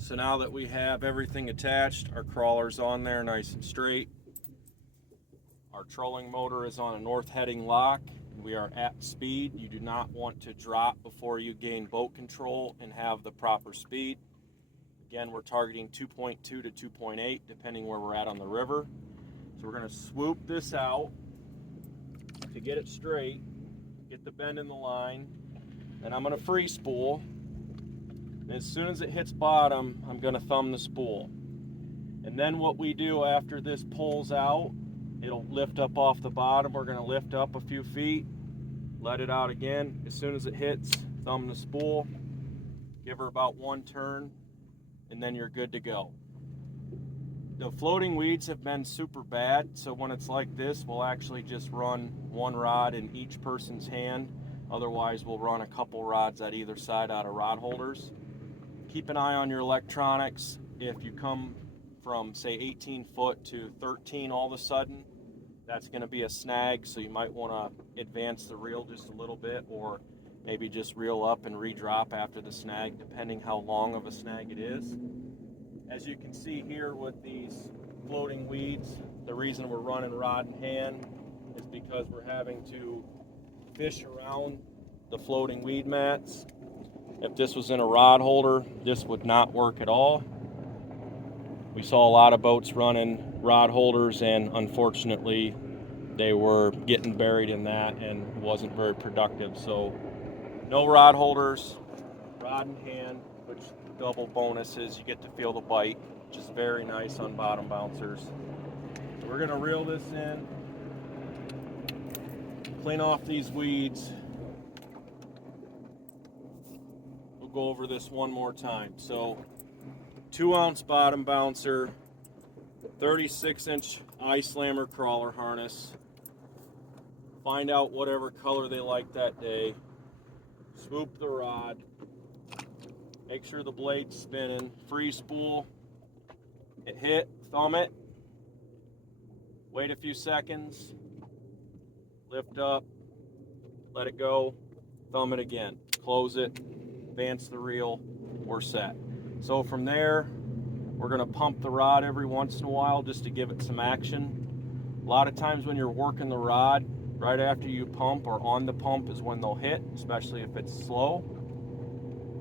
So now that we have everything attached, our crawler's on there nice and straight. Our trolling motor is on a north heading lock. We are at speed. You do not want to drop before you gain boat control and have the proper speed. Again, we're targeting 2.2 to 2.8 depending where we're at on the river. So we're going to swoop this out to get it straight, get the bend in the line, and I'm going to free spool. And as soon as it hits bottom, I'm going to thumb the spool. And then what we do after this pulls out, it'll lift up off the bottom. We're going to lift up a few feet, let it out again. As soon as it hits, thumb the spool, give her about one turn, and then you're good to go. The floating weeds have been super bad, so when it's like this, we'll actually just run one rod in each person's hand. Otherwise, we'll run a couple rods at either side out of rod holders. Keep an eye on your electronics. If you come from, say, 18 foot to 13 all of a sudden, that's going to be a snag, so you might want to advance the reel just a little bit, or maybe just reel up and re-drop after the snag, depending how long of a snag it is. As you can see here with these floating weeds, the reason we're running rod in hand is because we're having to fish around the floating weed mats. If this was in a rod holder, this would not work at all. We saw a lot of boats running rod holders, and unfortunately they were getting buried in that and wasn't very productive. So no rod holders, rod in hand, which double bonus is you get to feel the bite, which is very nice on bottom bouncers. So we're going to reel this in, clean off these weeds. We'll go over this one more time. So 2-ounce bottom bouncer, 36-inch eye slammer crawler harness. Find out whatever color they like that day. Swoop the rod. Make sure the blade's spinning. Free spool. It hit, thumb it. Wait a few seconds. Lift up. Let it go. Thumb it again. Close it. Advance the reel. We're set. So from there, we're going to pump the rod every once in a while just to give it some action. A lot of times when you're working the rod, right after you pump or on the pump is when they'll hit, especially if it's slow.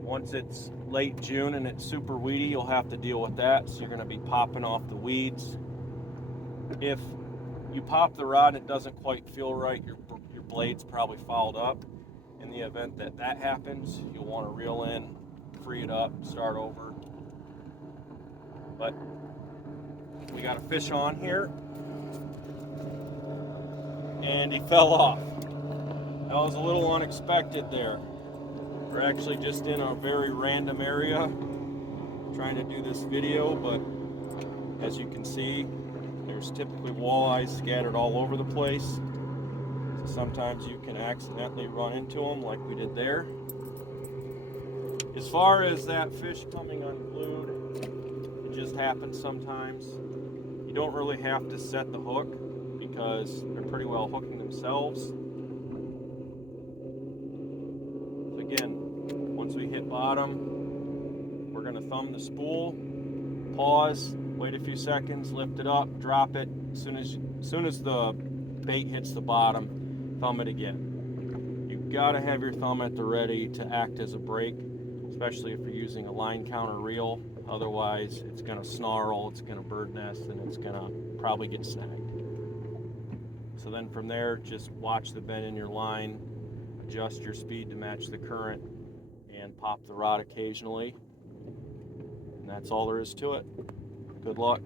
Once it's late June and it's super weedy, you'll have to deal with that. So you're going to be popping off the weeds. If you pop the rod and it doesn't quite feel right, your blade's probably fouled up. In the event that that happens, you'll want to reel in, free it up, start over. But we got a fish on here, and he fell off. That was a little unexpected there. We're actually just in a very random area trying to do this video, but as you can see, there's typically walleyes scattered all over the place. So sometimes you can accidentally run into them like we did there. As far as that fish coming unglued, it just happens sometimes. You don't really have to set the hook because they're pretty well hooking themselves. So again, once we hit bottom, we're going to thumb the spool, pause, wait a few seconds, lift it up, drop it. As soon as the bait hits the bottom, thumb it again. You've got to have your thumb at the ready to act as a brake, especially if you're using a line counter reel. Otherwise, it's going to snarl, it's going to bird nest, and it's going to probably get snagged. So then from there, just watch the bend in your line, adjust your speed to match the current, and pop the rod occasionally. And that's all there is to it. Good luck.